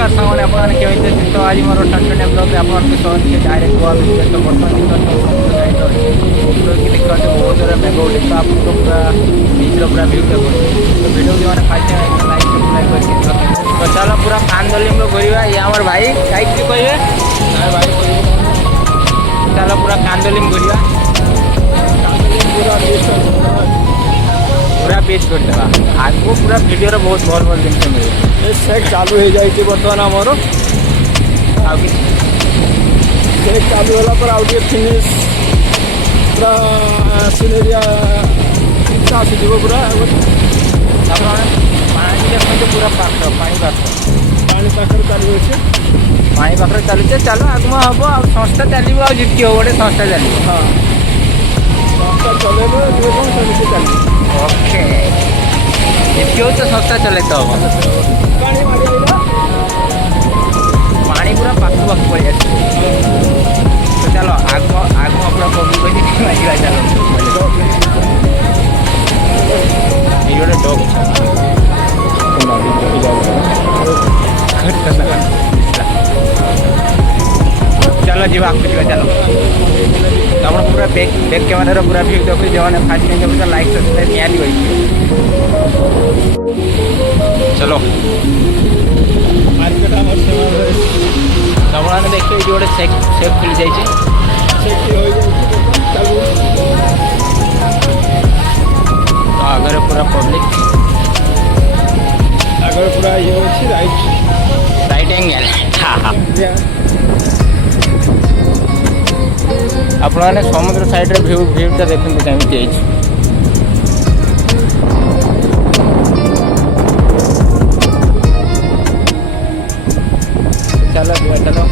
नमस्कार सामने आपने केमी तो आज मोर टन ब्लॉग आपके सह डायरेक्ट गोवा भिजिट तो बर्तमान देखते बहुत जोर मेघ उठे तो आपको पूरा बीच पूरा व्यू देखो तो वीडियो जो मैंने फास्ट लाइक सब्सक्राइब कर तो चलो पूरा कांदोलिम घूरा ये हमारे भाई कहीं कहे भाई चलो पूरा कांदोलिम घूरा पूरा पेज कर देवा आगो पूरा वीडियो बहुत भल भल जिन मिले सेट चालू हो जाए बर्तमान आमर सेट चालू होला पर आउ फिनिश पूरा सिनेरिया आसीज पूरा पानी देखते पूरा पाख पानी पाखर चालू अच्छे पानी पाखे चलुचे चलो आगमा हम आ संस्था चलो आ जितकी हो गोटे संस्था चलो हाँ संस्था चलेबे जो कौन सेमती चलिए ओके जितकी हो तो संस्था चले तो हम पानी मारी आइला पानी पूरा पाख पाख पड़ तो चलो आगमा आगमा पूरा पब्लिक अच्छी चलो ये गोटे चलो जी आपको जी चलो तो आप पूरा बैक कैमेरा पूरा व्यू देखो जो मैंने फास्ट नहीं लाइक सब्सक्राइब निहाती चलो मार्केट आपने देखिए ये गोटे सेफ खुली जाइए तो आगे पूरा पब्लिक आगे पूरा ये अच्छी राइट एंगल हाँ हाँ आपने समुद्र साइड रे भ्यूटा देखते कमी चलो चलो